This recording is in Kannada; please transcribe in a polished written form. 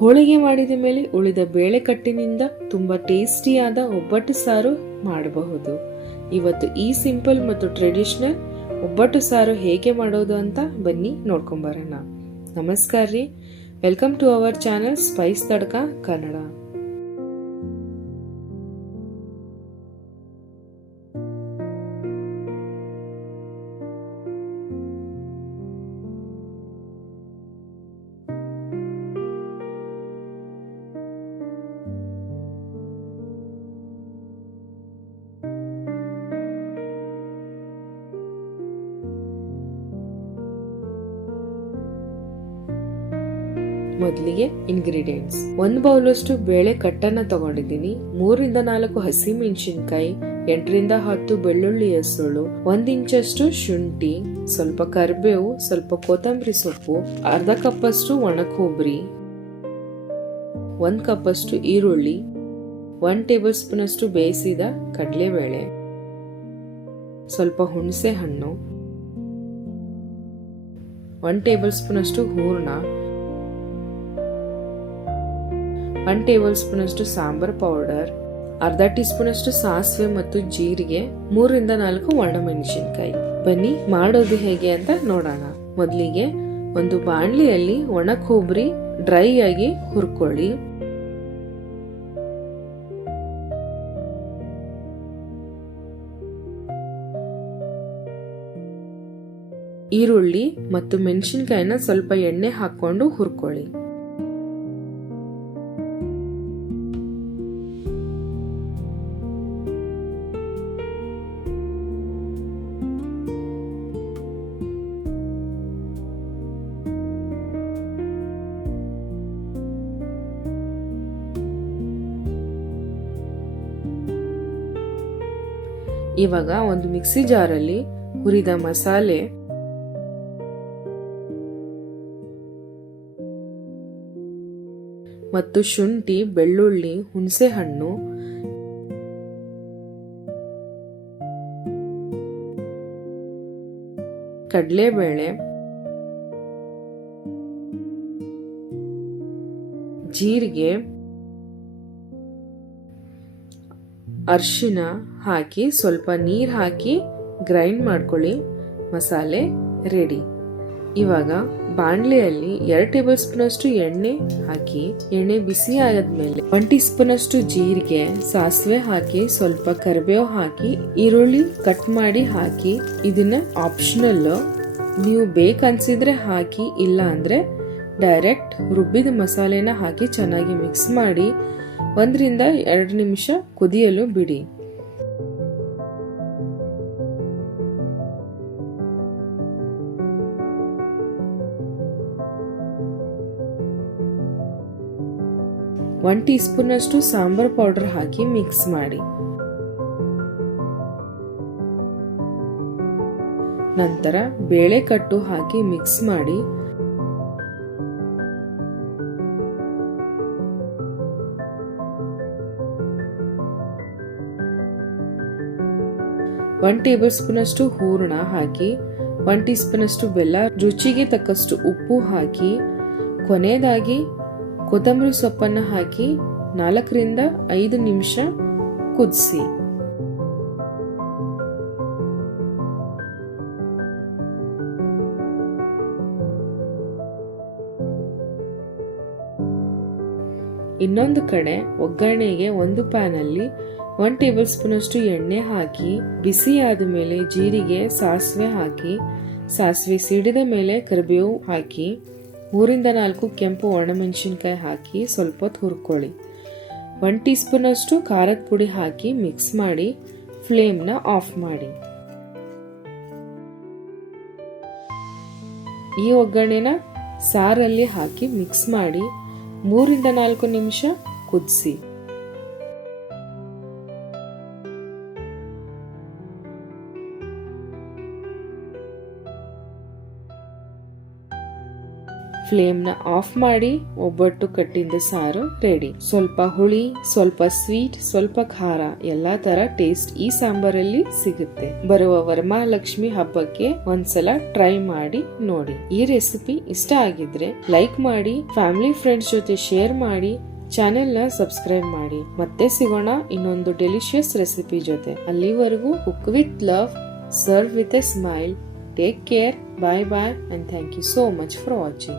ಹೋಳಿಗೆ ಮಾಡಿದ ಮೇಲೆ ಉಳಿದ ಬೇಳೆ ಕಟ್ಟಿನಿಂದ ತುಂಬಾ ಟೇಸ್ಟಿಯಾದ ಒಬ್ಬಟ್ಟು ಸಾರು ಮಾಡಬಹುದು. ಇವತ್ತು ಈ ಸಿಂಪಲ್ ಮತ್ತು ಟ್ರೆಡಿಷನಲ್ ಒಬ್ಬಟ್ಟು ಸಾರು ಹೇಗೆ ಮಾಡೋದು ಅಂತ ಬನ್ನಿ ನೋಡ್ಕೊಂಬರೋಣ. ನಮಸ್ಕಾರ ರೀ, welcome to our channel spice tadka Kannada. ಮೊದಲಿಗೆ ಇಂಗ್ರೀಡಿಯೆಂಟ್ಸ್: 1 ಬೌಲಷ್ಟು ಬೇಳೆ ಕಟ್ಟನ್ನ ತಗೊಂಡಿದ್ದೀನಿ, 3-4 ಹಸಿ ಮೆಣಸಿನಕಾಯಿ, 8-10 ಬೆಳ್ಳುಳ್ಳಿ ಎಸಳು, 1 ಇಂಚಷ್ಟು ಶುಂಠಿ, ಸ್ವಲ್ಪ ಕರಿಬೇವು, ಸ್ವಲ್ಪ ಕೊತ್ತಂಬರಿ ಸೊಪ್ಪು, ಅರ್ಧ ಕಪ್ಪಷ್ಟು ಒಣ ಕೊಬ್ಬರಿ, 1 ಕಪ್ಪಷ್ಟು ಈರುಳ್ಳಿ, 1 ಟೇಬಲ್ ಸ್ಪೂನ್ ಅಷ್ಟು ಬೇಯಿಸಿದ ಕಡಲೆಬೇಳೆ, ಸ್ವಲ್ಪ ಹುಣಸೆ ಹಣ್ಣು, 1 ಟೇಬಲ್ ಸ್ಪೂನ್ ಅಷ್ಟು ಹೂರ್ಣ, 1 ಟೇಬಲ್ ಸ್ಪೂನ್ ಅಷ್ಟು ಸಾಂಬಾರ್ ಪೌಡರ್, ಅರ್ಧ ಟೀ ಸ್ಪೂನ್ ಅಷ್ಟು ಸಾಸಿವೆ ಮತ್ತು ಜೀರಿಗೆ, 3-4 ಒಣಮೆಣಸಿನಕಾಯಿ. ಬನ್ನಿ ಮಾಡೋದು ಹೇಗೆ ಅಂತ ನೋಡೋಣ. ಮೊದಲಿಗೆ ಒಂದು ಬಾಣಲಿಯಲ್ಲಿ ಒಣ ಕೊಬ್ಬರಿ ಡ್ರೈ ಆಗಿ ಹುರ್ಕೊಳ್ಳಿ. ಈರುಳ್ಳಿ ಮತ್ತು ಮೆಣಸಿನಕಾಯಿನ ಸ್ವಲ್ಪ ಎಣ್ಣೆ ಹಾಕೊಂಡು ಹುರ್ಕೊಳ್ಳಿ. ಇವಾಗ ಒಂದು ಮಿಕ್ಸಿ ಜಾರಲ್ಲಿ ಹುರಿದ ಮಸಾಲೆ, ಮತ್ತು ಶುಂಠಿ, ಬೆಳ್ಳುಳ್ಳಿ, ಹುಣಸೆ ಹಣ್ಣು, ಕಡಲೆಬೇಳೆ, ಜೀರಿಗೆ, ಅರಿಶಿನ ಹಾಕಿ ಸ್ವಲ್ಪ ನೀರು ಹಾಕಿ ಗ್ರೈಂಡ್ ಮಾಡ್ಕೊಳ್ಳಿ. ಮಸಾಲೆ ರೆಡಿ. ಇವಾಗ ಬಾಣಲೆಯಲ್ಲಿ 2 ಟೇಬಲ್ ಸ್ಪೂನ್ ಅಷ್ಟು ಎಣ್ಣೆ ಹಾಕಿ, ಎಣ್ಣೆ ಬಿಸಿ ಆದ್ಮೇಲೆ 1 ಟೀ ಸ್ಪೂನ್ ಅಷ್ಟು ಜೀರಿಗೆ, ಸಾಸಿವೆ ಹಾಕಿ, ಸ್ವಲ್ಪ ಕರಿಬೇವು ಹಾಕಿ, ಈರುಳ್ಳಿ ಕಟ್ ಮಾಡಿ ಹಾಕಿ. ಇದನ್ನ ಆಪ್ಷನಲ್, ನೀವು ಬೇಕನ್ಸಿದ್ರೆ ಹಾಕಿ, ಇಲ್ಲ ಅಂದ್ರೆ ಡೈರೆಕ್ಟ್ ರುಬ್ಬಿದ ಮಸಾಲೆನ ಹಾಕಿ ಚೆನ್ನಾಗಿ ಮಿಕ್ಸ್ ಮಾಡಿ 1-2 ನಿಮಿಷ ಕುದಿಯಲು ಬಿಡಿ. ಒನ್ ಟೀ ಸ್ಪೂನ್ ಅಷ್ಟು ಸಾಂಬಾರ್ ಪೌಡರ್ ಹಾಕಿ ಮಿಕ್ಸ್ ಮಾಡಿ. ನಂತರ ಬೇಳೆ ಕಟ್ಟು ಹಾಕಿ ಮಿಕ್ಸ್ ಮಾಡಿ. ಒನ್ ಟೇಬಲ್ ಸ್ಪೂನ್ ಅಷ್ಟು ಹೂರಣ ಹಾಕಿ, 1 ಟೀ ಸ್ಪೂನ್ ಅಷ್ಟು ಬೆಲ್ಲ, ರುಚಿಗೆ ತಕ್ಕಷ್ಟು ಉಪ್ಪು ಹಾಕಿ, ಕೊನೆಯದಾಗಿ ಕೊತ್ತಂಬರಿ ಸೊಪ್ಪನ್ನು ಹಾಕಿ 4-5 ನಿಮಿಷ ಕುದಿಸಿ. ಇನ್ನೊಂದು ಕಡೆ ಒಗ್ಗರಣೆಗೆ ಒಂದು ಪ್ಯಾನ್ ಅಲ್ಲಿ 1 ಟೇಬಲ್ ಸ್ಪೂನ್ ಅಷ್ಟು ಎಣ್ಣೆ ಹಾಕಿ, ಬಿಸಿ ಆದ ಮೇಲೆ ಜೀರಿಗೆ, ಸಾಸಿವೆ ಹಾಕಿ, ಸಾಸಿವೆ ಸಿಡಿದ ಮೇಲೆ ಕರಿಬೇವು ಹಾಕಿ, 3-4 ಕೆಂಪು ಒಣಮೆಣಸಿನಕಾಯಿ ಹಾಕಿ ಸ್ವಲ್ಪ ಹೊತ್ತು ಹುರ್ಕೊಳ್ಳಿ. 1 ಟೀ ಸ್ಪೂನ್ ಅಷ್ಟು ಖಾರದ ಪುಡಿ ಹಾಕಿ ಮಿಕ್ಸ್ ಮಾಡಿ ಫ್ಲೇಮ್ನ ಆಫ್ ಮಾಡಿ. ಈ ಒಗ್ಗರಣೆನ ಸಾರಲ್ಲಿ ಹಾಕಿ ಮಿಕ್ಸ್ ಮಾಡಿ 3-4 ನಿಮಿಷ ಕುದಿಸಿ. ಫ್ಲೇಮ್ನ ಆಫ್ ಮಾಡಿ ಒಬ್ಬಟ್ಟು ಕಟ್ಟಿಂದ ಸಾರು ರೆಡಿ. ಸ್ವಲ್ಪ ಹುಳಿ, ಸ್ವಲ್ಪ ಸ್ವೀಟ್, ಸ್ವಲ್ಪ ಖಾರ ಎಲ್ಲಾ ತರ ಟೇಸ್ಟ್ ಈ ಸಾಂಬಾರಲ್ಲಿ ಸಿಗುತ್ತೆ. ಬರುವ ವರಮಹಾಲಕ್ಷ್ಮಿ ಹಬ್ಬಕ್ಕೆ ಒಂದ್ಸಲ ಟ್ರೈ ಮಾಡಿ ನೋಡಿ. ಈ ರೆಸಿಪಿ ಇಷ್ಟ ಆಗಿದ್ರೆ ಲೈಕ್ ಮಾಡಿ, ಫ್ಯಾಮಿಲಿ ಫ್ರೆಂಡ್ಸ್ ಜೊತೆ ಶೇರ್ ಮಾಡಿ, ಚಾನೆಲ್ ನ ಸಬ್ಸ್ಕ್ರೈಬ್ ಮಾಡಿ. ಮತ್ತೆ ಸಿಗೋಣ ಇನ್ನೊಂದು ಡೆಲಿಷಿಯಸ್ ರೆಸಿಪಿ ಜೊತೆ. ಅಲ್ಲಿವರೆಗೂ cook with love, serve with A smile. Take care, bye bye, and thank you so much for watching.